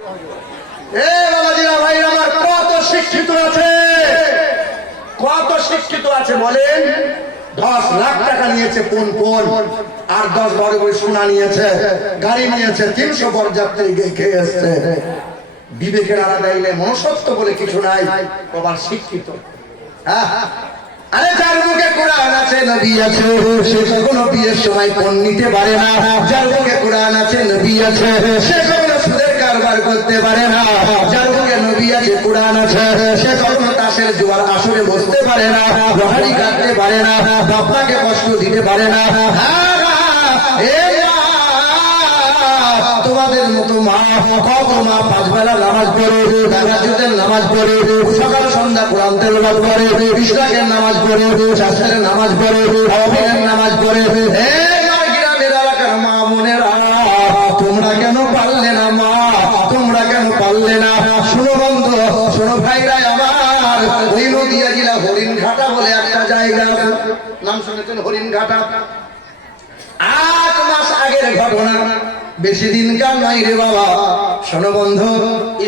কোন কোন বিবেকের আলাদা এলে মনসত্ব বলে কিছু নাই আবার শিক্ষিত। আরে যার মুখে কোরআন আছে, নবী আছে, সে কখনো বিয়ের সময় ফোন নিতে পারে না। যার মুখে কোরআন আছে, নবী আছে, সে কারবার করতে পারে না। যার কোরআন আছে, সে কখনো তাসের জোয়ার আসরে বসতে পারে না লহারি কাটতে পারে না, বাপমাকে কষ্ট দিতে পারে না। তোমাদের মতো মা নামাজ পড়ে নামাজ পড়ে, সকাল সন্ধ্যা পড়ে ইসলাকের নামাজ পড়ে নামাজ পড়ে নামাজ পড়ে হরিণ ঘাটা। আট মাস আগের ঘটনা। বেশি দিনকার নয় রে বাবা। শোনো বন্ধু,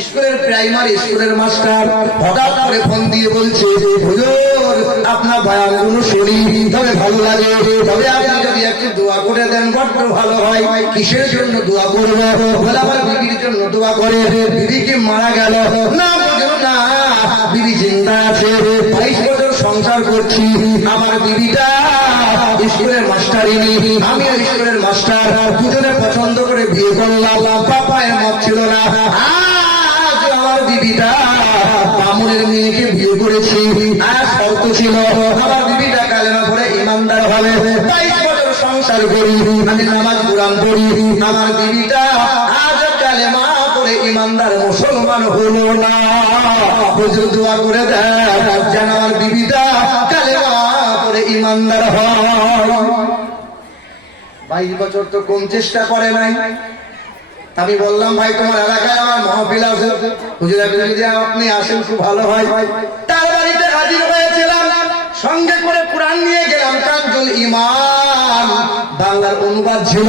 স্কুলের প্রাইমারি স্কুলের মাস্টার হঠাৎ করে ফোন দিয়ে বলছে হুজুর, আপনার বয়ানগুলো শুনি, তবে ভালো লাগে। তবে আপনি যদি একটু দোয়া করে দেন, বড্ড ভালো হয়। কিসের জন্য দোয়া করব? বলে বিবির জন্য দোয়া করে। বিবি কি মারা গেল। না না, বিবি জিন্দা আছে। বাইশ বছর সংসার করছি। আমার বিবিটা স্কুলের মাস্টারিনি আমি স্কুলের মাস্টার। দুজনে পছন্দ করে বিয়ে করলাম। পাপায়ের মত ছিল না। আমার বিবিটা বামুনের মেয়েকে বিয়ে করেছি। আর শর্ত ছিল, আমার পড়ে ইমানদার হবে। সংসার করি, আমি নামাজ কোরআন পড়ি। আমার বিবিটা আজ ইমানদার মুসলমান হলো না। হুজুর দোয়া করে দেয় যেন আমার কালেমা পড়ে ইমানদার বাইশ বছর তো কোন চেষ্টা করে নাই। আমি বললাম, ভাই, তোমার এলাকায় আমার মহফিল আছে। যদি আপনি আসেন, খুব ভালো হয়। তার বাড়িতে হাজির হয়েছিলাম। সঙ্গে করে কোরআন নিয়ে গেলাম কাঞ্জুল ইমান বাংলার অনুবাদ ছিল।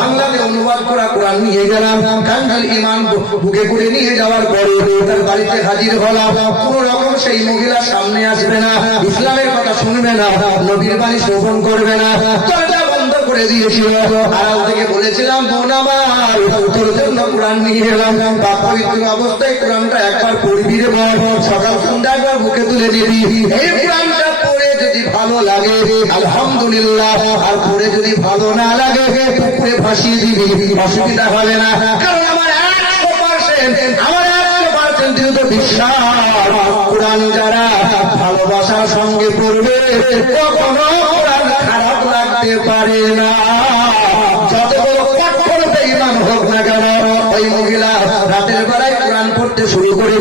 বাংলাতে অনুবাদ করা কোরআন নিয়ে গেলাম। কাঞ্জুল ইমান বুকে করে নিয়ে যাওয়ার পরে তার বাড়িতে হাজির হলাম। কোন রকম সেই মহিলা সামনে আসবে না, ইসলামের কথা শুনবে না, নবীর বাণী শ্রবণ করবে না। অবস্থায় কোরআনটা একবার পড়বি রে সকাল সন্ধ্যা একবার বুকে তুলে দিবি এই কোরআনটা ভালো লাগে আলহামদুলিল্লাহ, আর পড়ে যদি ভালো না লাগে পুকুরে ভাসিয়ে দিবি, অসুবিধা হবে না। কারণ আমার পারে রাতের বেলায় কোরআন পড়তে শুরু তিন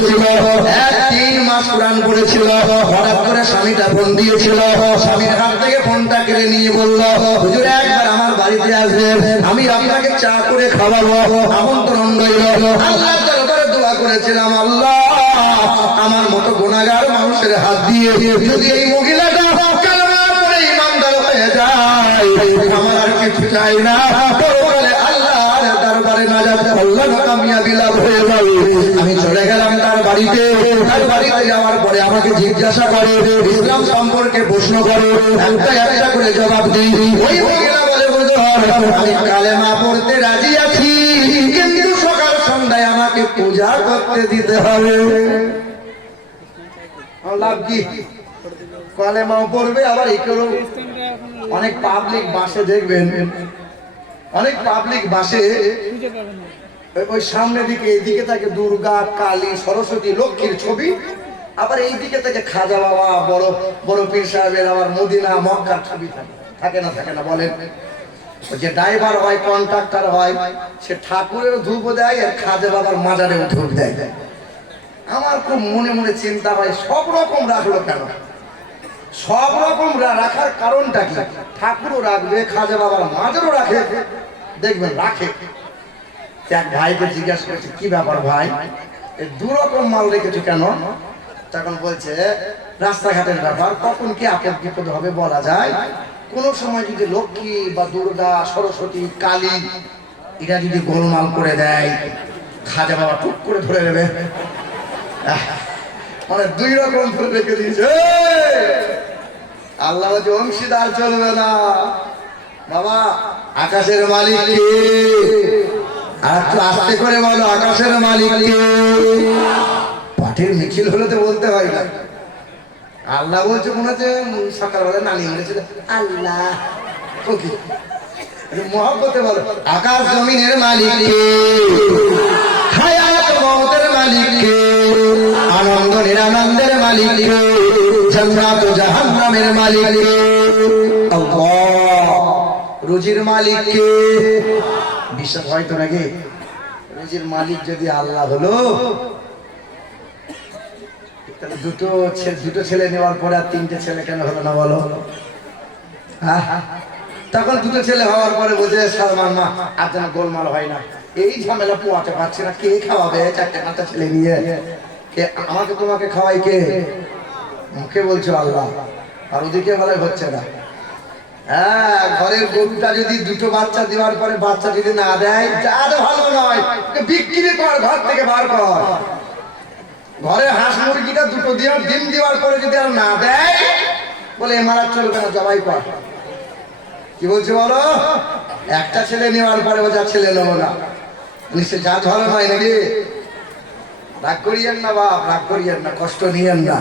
মাস কোরআন পড়েছিল হঠাৎ করে স্বামীটা ফোন দিয়েছিল স্বামীর হাত থেকে ফোনটা কেড়ে নিয়ে বলল, হুজুর, একবার আমার বাড়িতে আসবেন, আমি আপনাকে চা করে খাওয়াবো। আমন্ত্রণ রইল। আল্লাহ দরবারে দোয়া করেছিলাম, আল্লাহ, আমার মতো গুণাগার মানুষের হাত দিয়ে যদি এই মহিলাটা ইমানদার হয়ে যায়, আমার আর কিছু চাই না। আল্লাহর দরবারে না যাতে কল্যাণ কামিয়াবি লাভ হয়ে যাবে আমি চলে বাড়িতে বাড়িতে যাওয়ার পরে আমাকে জিজ্ঞাসা করে ইসলাম সম্পর্কে প্রশ্ন করে একটা একটা করে জবাব দিই। ওই বলে আমি কালেমা পড়তে রাজি আছি কিন্তু সকাল সন্ধ্যায় আমাকে পূজা করতে দিতে হবে। লাভ কি? কালেমাও পড়বে আবার করো অনেক পাবলিক বাসে দেখবেন। অনেক পাবলিক বাসে ওই- সামনের দিকে এইদিকে থাকে দুর্গা, কালী, সরস্বতী, লক্ষ্মীর ছবি। আবার এই দিকে থেকে খাজা বাবা, বড় বড় পীর সাহেবের আবার মদিনা, মক্কার ছবি থাকে। থাকে না থাকে না, বলেন। যে ড্রাইভার হয়, কন্ট্রাক্টর হয়, সে ঠাকুরের ধূপ দেয় আর খাজা বাবার মাজারেও ধূপ দেয়। আমার খুব মনে মনে চিন্তা হয়, সব রকম রাখল কেন? সব রকম রাখার কারণটা কি? ঠাকুরও রাখবে, খাজা বাবার মাজারও রাখে। দেখবেন, রাখে। এক ভাইকে জিজ্ঞাসা করছে, কি ব্যাপার ভাই? এই দু রকম মাল রেখেছো কেন? তখন বলছে, রাস্তাঘাটের ব্যাপার, কখন কি আপদ বিপদ হবে বলা যায়। কোন সময় যদি লক্ষ্মী বা দুর্গা, সরস্বতী, কালী, এরা যদি গোলমাল করে দেয়, খাজা বাবা টুক করে ধরে নেবে। মানে দুই রকম ধরে রেখে দিয়েছে। আল্লাহ বলছে, অংশীদার চলবে না। বাবা, আকাশের মালিক কে? একটু আস্তে করে বলো, আকাশের মালিক কে পাঠের মিছিল হলে তো বলতে হয় না। আল্লাহ বলছে, মনে হচ্ছে সকালবেলা নানি মেরেছিল। আল্লাহ। ওকে। মহব্বতে বলো, আকাশ আনন্দ নিরানন্দের মালিক কে জান্নাত ও জাহান্নামের মালিক কে আল্লাহ বিশ্বাস হয়তো নাকি রুজির মালিক যদি আল্লাহ হলো দুটো দুটো ছেলে নেওয়ার পরে আর তিনটে ছেলে কেন হলো না বলো? হ্যাঁ? তখন দুটো ছেলে হওয়ার পরে বোঝে সালমান মা, আর যেন গোলমাল হয় না। এই ঝামেলা পোয়াতে পারছে না, কে খাওয়াবে চারটে পাঁচটা ছেলে নিয়ে? কে, আমাকে তোমাকে খাওয়াই কে? মুখে বলছো আল্লাহ, আর ওদিকে বলাই হচ্ছে না। হ্যাঁ ঘরের গরুটা যদি দুটো বাচ্চা দেওয়ার পরে বাচ্চা যদি না দেয় যা তো ভালো নয়। বিক্রি কর, ঘর থেকে বার কর। ঘরে হাঁস মুরগিটা দুটো দিয়ে ডিম দেওয়ার পরে যদি আর না দেয়, বলে মারা চলবে না, জবাই কর। কি বলছে বলো? একটা ছেলে নেওয়ার পরে আর ছেলে নেব না। নিশ্চয় জাত ভালো নয় নাকি? রাগ করিয়েন না বাপ, রাগ করিয়েন না, কষ্ট নিয়েন না।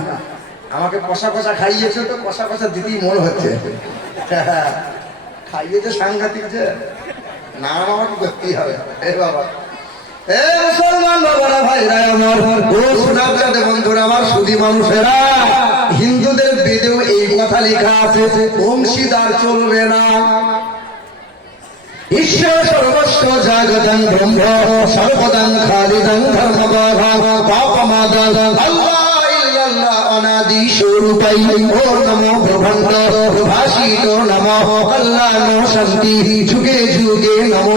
আমাকে কষা কষা খাইয়েছো তো, কষা কষা দিতেই মন হচ্ছে। খাইয়েছে সাংঘাতিক যে। না আমাকে করতেই হবে? এ বাবা। আমার আমার হিন্দুদের বেদেও এই কথা লেখা আছে, অংশীদার চলবে না। ঈশ্বর সর্বস্ব জাগতং ব্রহ্ম সর্বদং খালিদং ধর্মগহ পাপমাদং আল্লাহ অনাদি স্বরূপাই ও নমো ব্রহ্মাণ্ড, ভাষিত নমো কল্যাণ শান্তি। যুগে যুগে নমো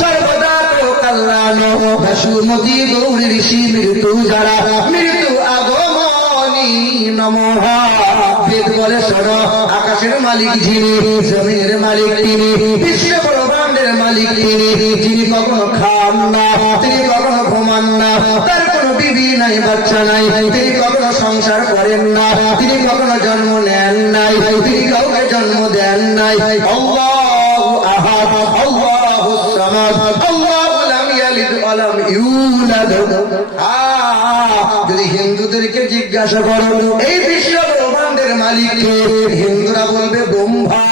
সর্বদা তো কল্যাণ ভাসুমতি গৌরী ঋষি মৃত্যু যারা, মৃত্যু আগমনী নমো বেদ বলে শোন, আকাশের মালিক যিনি, জমিনের মালিক তিনি বিশ্ব মালিক তিনি। যিনি কখনো খান না, তিনি কখনো ঘুমান না। তার নাই বাচ্চা নাই। তিনি কখনো সংসার করেন না, তিনি কখনো জন্ম নেন নাই, তিনি কাউকে জন্ম দেন নাই। আল্লাহু আহাদ, আল্লাহু যদি হিন্দুদেরকে জিজ্ঞাসা করো, এই বিশ্ব ব্রহ্মাণ্ডের মালিককে হিন্দুরা বলবে ব্রহ্মা।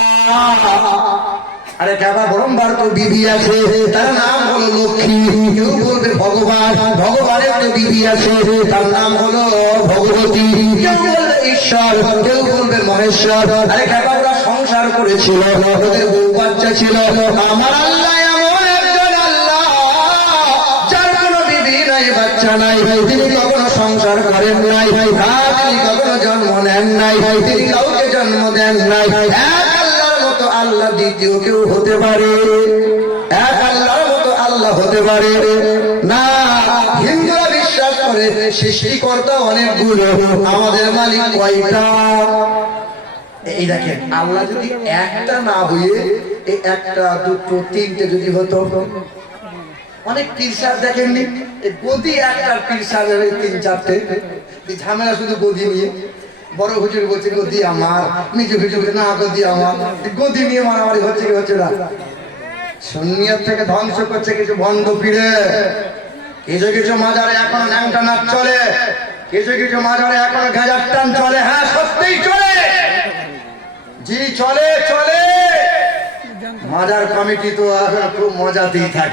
আরে কাকা ব্রহ্মার তো বিবি আছে, তার নাম হলো লক্ষ্মী। কেউ বলবে ভগবান, ভগবানের তো বিবি আছে, তার নাম হলো ভগবতী। কেউ বলবে ঈশ্বর, কেউ বলবে মহেশ্বর। আরে কাকা, ওরা সংসার করেছিল, ওদের বউ বাচ্চা ছিল। আমার আল্লাহ এমন একজন আল্লাহ, যার কোনো বিবি নাই, বাচ্চা নাই। তিনি কখনো সংসার করেন নাই তিনি কখনো জন্ম নেন নাই। ভাই তিনি কাউকে জন্ম দেন নাই। মতো আল্লাহ দ্বিতীয় কেউ হতে পারে? এক আল্লাহর মতো আল্লাহ হতে পারে? না, হিন্দুরা বিশ্বাস করে, সৃষ্টিকর্তা অনেকগুলো। আমাদের মালিক কয়টা? এই দেখেন, আল্লাহ যদি একটা না হয়ে, এই একটা, দুটো, তিনটে যদি হতো, অনেক পীরসার দেখেননি? গদি পীরসার তিন চারটে। ঝামেলা শুধু গদি নিয়ে। বড় হুজুর বলছে গদি আমার নিচু হুজুর না গদি আমার গদি নিয়ে মারামারি হচ্ছে কি হচ্ছে না? সুন্নিয়ত থেকে ধ্বংস করছে কিছু বন্ধ পীরে। কিছু কিছু মাজারে এখন ন্যাংটা নাচ চলে। কিছু কিছু মাজারে এখন গাঁজার টান চলে। হ্যাঁ সত্যিই চলে। জি, চলে চলে। মাজার কমিটি তো খুব মজা দিয়ে থাকে।